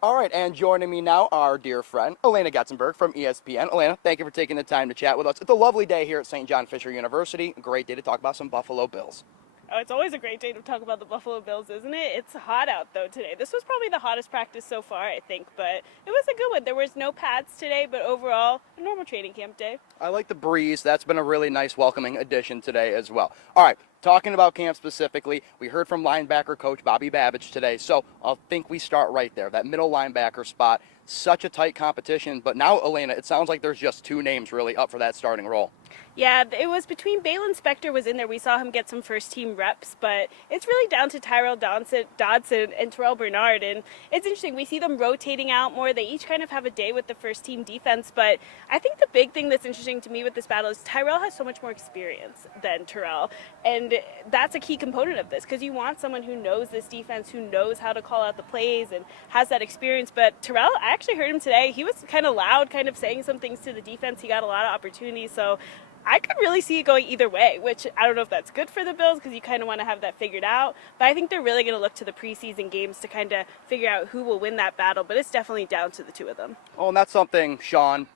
All right, and joining me now, our dear friend, Elena Getzenberg from ESPN. Elena, thank you for taking the time to chat with us. It's a lovely day here at St. John Fisher University. A great day to talk about some Buffalo Bills. Oh, it's always a great day to talk about the Buffalo Bills, isn't it? It's hot out, though, today. This was probably the hottest practice so far, I think, but it was a good one. There was no pads today, but overall, a normal training camp day. I like the breeze. That's been a really nice, welcoming addition today as well. All right, talking about camp specifically, we heard from linebacker coach Bobby Babbage today, so I think we start right there. That middle linebacker spot, such a tight competition, but now, Elena, it sounds like there's just two names really up for that starting role. Yeah, it was between Balin Spector was in there. We saw him get some first-team reps, but it's really down to Tyrell Dodson and Terrell Bernard, and it's interesting. We see them rotating out more. They each kind of have a day with the first-team defense, but I think the big thing that's interesting to me with this battle is Tyrell has so much more experience than Terrell, and that's a key component of this because you want someone who knows this defense, who knows how to call out the plays and has that experience. But Terrell, I actually heard him today. He was kind of loud, kind of saying some things to the defense. He got a lot of opportunities, so I could really see it going either way, which I don't know if that's good for the Bills because you kind of want to have that figured out. But I think they're really going to look to the preseason games to kind of figure out who will win that battle. But it's definitely down to the two of them. Oh, and that's something Sean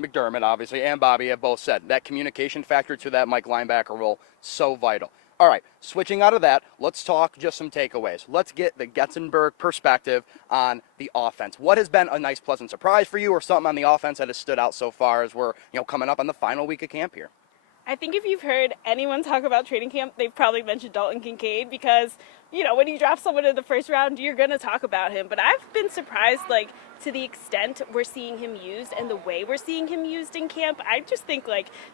McDermott, obviously, and Bobby have both said. That communication factor to that Mike linebacker role, so vital. All right, switching out of that, let's talk just some takeaways. Let's get the Getzenberg perspective on the offense. What has been a nice, pleasant surprise for you or something on the offense that has stood out so far as we're coming up on the final week of camp here? I think if you've heard anyone talk about training camp, they've probably mentioned Dalton Kincaid because, when you draft someone in the first round, you're going to talk about him. But I've been surprised, to the extent we're seeing him used and the way we're seeing him used in camp. I just think,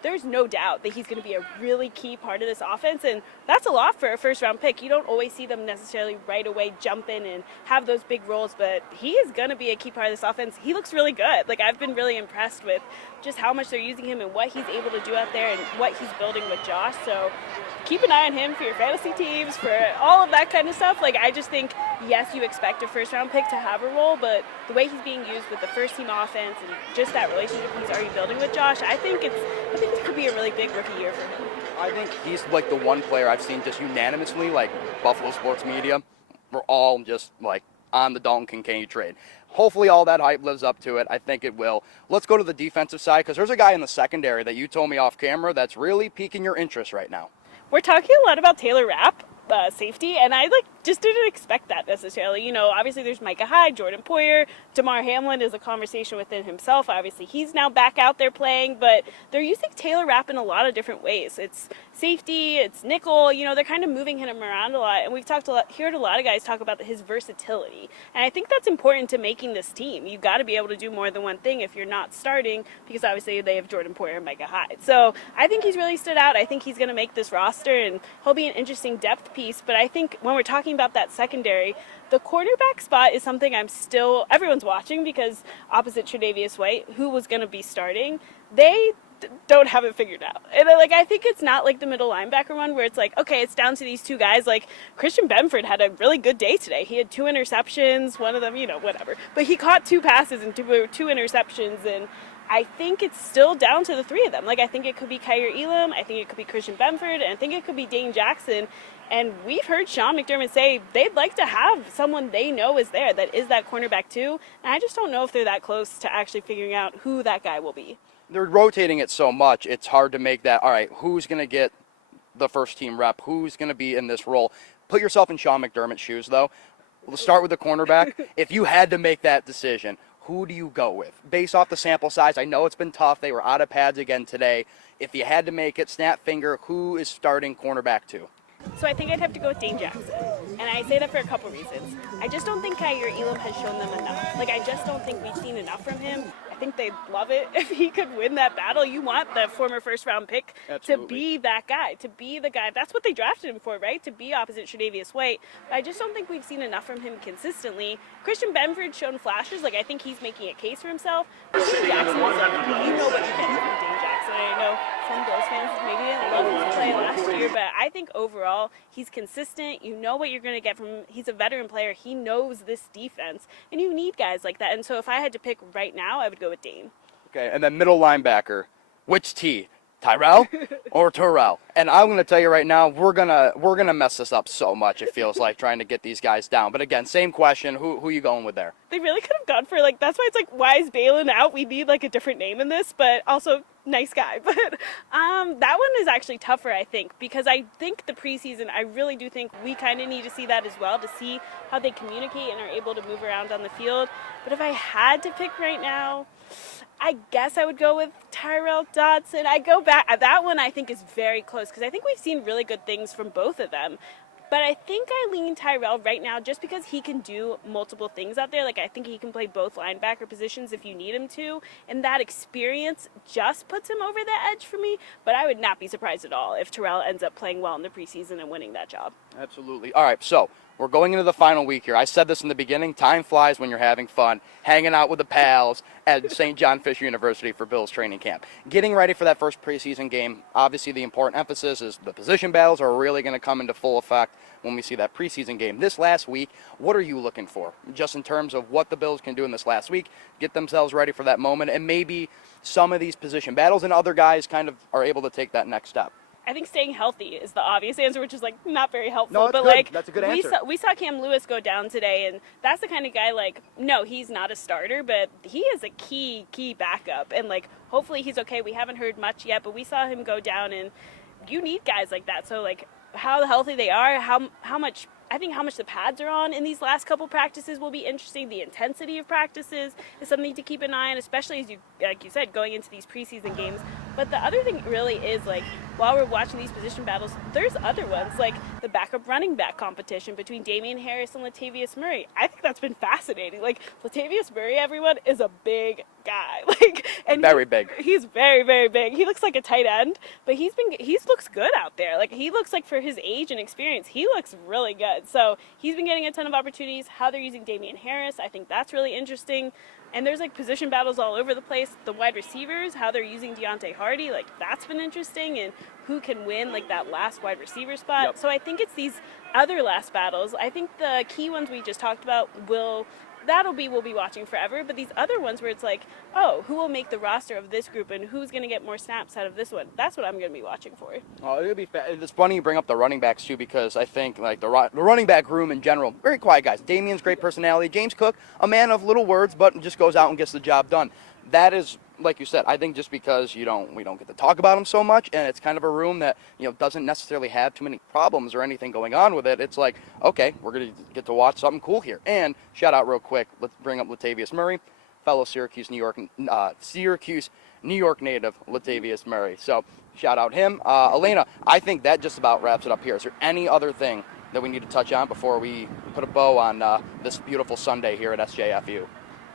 there's no doubt that he's going to be a really key part of this offense, and that's a lot for a first-round pick. You don't always see them necessarily right away jump in and have those big roles, but he is going to be a key part of this offense. He looks really good. I've been really impressed with just how much they're using him and what he's able to do out there and what he's building with Josh. So keep an eye on him for your fantasy teams, for all of that kind of stuff. I just think, yes, you expect a first-round pick to have a role, but the way he's being used with the first-team offense and just that relationship he's already building with Josh, I think it could be a really big rookie year for him. I think he's the one player I've seen just unanimously, Buffalo sports media, we're all just on the Dalton Kincaid trade. Hopefully all that hype lives up to it. I think it will. Let's go to the defensive side because there's a guy in the secondary that you told me off camera that's really piquing your interest right now. We're talking a lot about Taylor Rapp, safety, and I just didn't expect that necessarily. Obviously there's Micah Hyde, Jordan Poyer, Damar Hamlin is a conversation within himself. Obviously he's now back out there playing, but they're using Taylor Rapp in a lot of different ways. It's safety, it's nickel, they're kind of moving him around a lot, and we've heard a lot of guys talk about his versatility, and I think that's important to making this team. You've got to be able to do more than one thing if you're not starting, because obviously they have Jordan Poyer and Micah Hyde. So I think he's really stood out. I think he's going to make this roster, and he'll be an interesting depth piece, but I think when we're talking about that secondary, the quarterback spot is something everyone's watching because opposite Tre'Davious White, who was going to be starting, they don't have it figured out. And I think it's not like the middle linebacker one where it's okay, it's down to these two guys. Christian Benford had a really good day today. He had 2 interceptions, one of them, whatever. But he caught 2 passes and 2 interceptions, and I think it's still down to the 3 of them. I think it could be Kyer Elam, I think it could be Christian Benford, and I think it could be Dane Jackson. And we've heard Sean McDermott say they'd like to have someone they know is there that is that cornerback too. And I just don't know if they're that close to actually figuring out who that guy will be. They're rotating it so much, it's hard to make that, all right, who's going to get the first team rep? Who's going to be in this role? Put yourself in Sean McDermott's shoes, though. We'll start with the cornerback. If you had to make that decision, who do you go with? Based off the sample size, I know it's been tough. They were out of pads again today. If you had to make it, snap finger, who is starting cornerback 2? So I think I'd have to go with Dane Jackson. And I say that for a couple reasons. I just don't think Kyer Elam has shown them enough. I just don't think we've seen enough from him. I think they'd love it if he could win that battle. You want the former first-round pick to be that guy, to be the guy. That's what they drafted him for, right? To be opposite Tre'Davious White. But I just don't think we've seen enough from him consistently. Christian Benford's shown flashes. I think he's making a case for himself. Dane Jackson is you know what you're getting from Dane Jackson. I know some Bills fans maybe didn't love his play last year, but I think overall he's consistent. You know what you're going to get from him. He's a veteran player. He knows this defense, and you need guys like that. And so if I had to pick right now, I would go with Dane. Okay, and then middle linebacker, which T? Tyrell or Terrell. And I'm going to tell you right now, we're gonna mess this up so much. It feels like trying to get these guys down. But again, same question. Who you going with there? They really could have gone for, like, that's why it's like, why is Balin out? We need, like, a different name in this, but also nice guy. But that one is actually tougher, I think, because I think the preseason, I really do think we kind of need to see that as well, to see how they communicate and are able to move around on the field. But if I had to pick right now, I guess I would go with Tyrell Dodson. I go back. That one I think is very close because I think we've seen really good things from both of them. But I think I lean Tyrell right now just because he can do multiple things out there. Like, I think he can play both linebacker positions if you need him to. And that experience just puts him over the edge for me. But I would not be surprised at all if Tyrell ends up playing well in the preseason and winning that job. Absolutely. All right, so we're going into the final week here. I said this in the beginning. Time flies when you're having fun, hanging out with the pals at St. John Fisher University for Bills training camp. Getting ready for that first preseason game. Obviously, the important emphasis is the position battles are really going to come into full effect when we see that preseason game. This last week, what are you looking for? Just in terms of what the Bills can do in this last week, get themselves ready for that moment, and maybe some of these position battles and other guys kind of are able to take that next step. I think staying healthy is the obvious answer, which is like not very helpful. No, but good. like That's a good answer. We saw Cam Lewis go down today, and that's the kind of guy, like, no, he's not a starter, but he is a key backup, and like hopefully he's okay. We haven't heard much yet, but we saw him go down, and you need guys like that. So like how healthy they are, how much the pads are on in these last couple practices will be interesting. The intensity of practices is something to keep an eye on, especially as you, like you said, going into these preseason games. But the other thing really is, like, while we're watching these position battles, there's other ones, like the backup running back competition between Damian Harris and Latavius Murray. I think that's been fascinating. Like, Latavius Murray, everyone, is a big guy. Like, and very big. He's very, very big. He looks like a tight end, but he looks good out there. Like, he looks like, for his age and experience, he looks really good. So he's been getting a ton of opportunities. How they're using Damian Harris, I think that's really interesting. And there's like position battles all over the place. The wide receivers, how they're using Deontay Hardy, like that's been interesting, and who can win like that last wide receiver spot. Yep. So I think it's these other last battles. I think the key ones we just talked about we'll be watching forever. But these other ones where it's like, oh, who will make the roster of this group and who's going to get more snaps out of this one? That's what I'm going to be watching for. Oh, it'll be it's funny you bring up the running backs too, because I think like the running back room in general, very quiet guys. Damian's great personality. James Cook, a man of little words, but just goes out and gets the job done. That is, like you said, I think just because we don't get to talk about him so much, and it's kind of a room that doesn't necessarily have too many problems or anything going on with it. It's like, okay, we're gonna get to watch something cool here. And shout out real quick, let's bring up Latavius Murray, fellow Syracuse, New York native Latavius Murray. So shout out him. Elena, I think that just about wraps it up here. Is there any other thing that we need to touch on before we put a bow on this beautiful Sunday here at SJFU?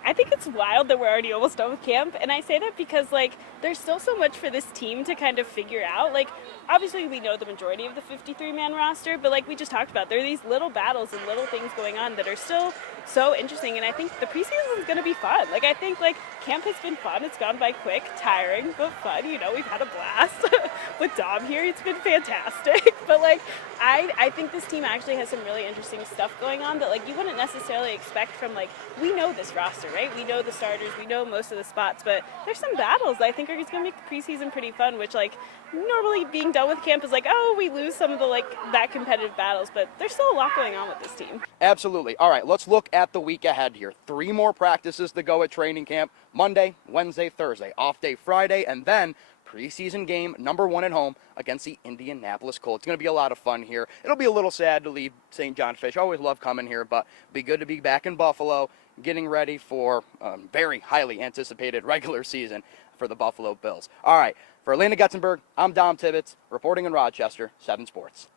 I think it's wild that we're already almost done with camp, and I say that because, like, there's still so much for this team to kind of figure out. Like, obviously we know the majority of the 53-man roster, but like we just talked about, there are these little battles and little things going on that are still so interesting, and I think the preseason is going to be fun. Like, I think, like, camp has been fun. It's gone by quick, tiring, but fun. We've had a blast with Dom here. It's been fantastic. But, like, I think this team actually has some really interesting stuff going on that, like, you wouldn't necessarily expect from, like, we know this roster, right? We know the starters, we know most of the spots, but there's some battles that I think are just going to make the preseason pretty fun, which, like, normally being done with camp is like, oh, we lose some of the, like, that competitive battles, but there's still a lot going on with this team. Absolutely. All right, let's look at the week ahead here. 3 more practices to go at training camp. Monday, Wednesday, Thursday. Off day Friday, and then preseason game number 1 at home against the Indianapolis Colts. It's going to be a lot of fun here. It'll be a little sad to leave St. John Fish. I always love coming here, but it'll be good to be back in Buffalo, getting ready for a very highly anticipated regular season for the Buffalo Bills. All right, for Elena Getzenberg, I'm Dom Tibbetts, reporting in Rochester, 7 Sports.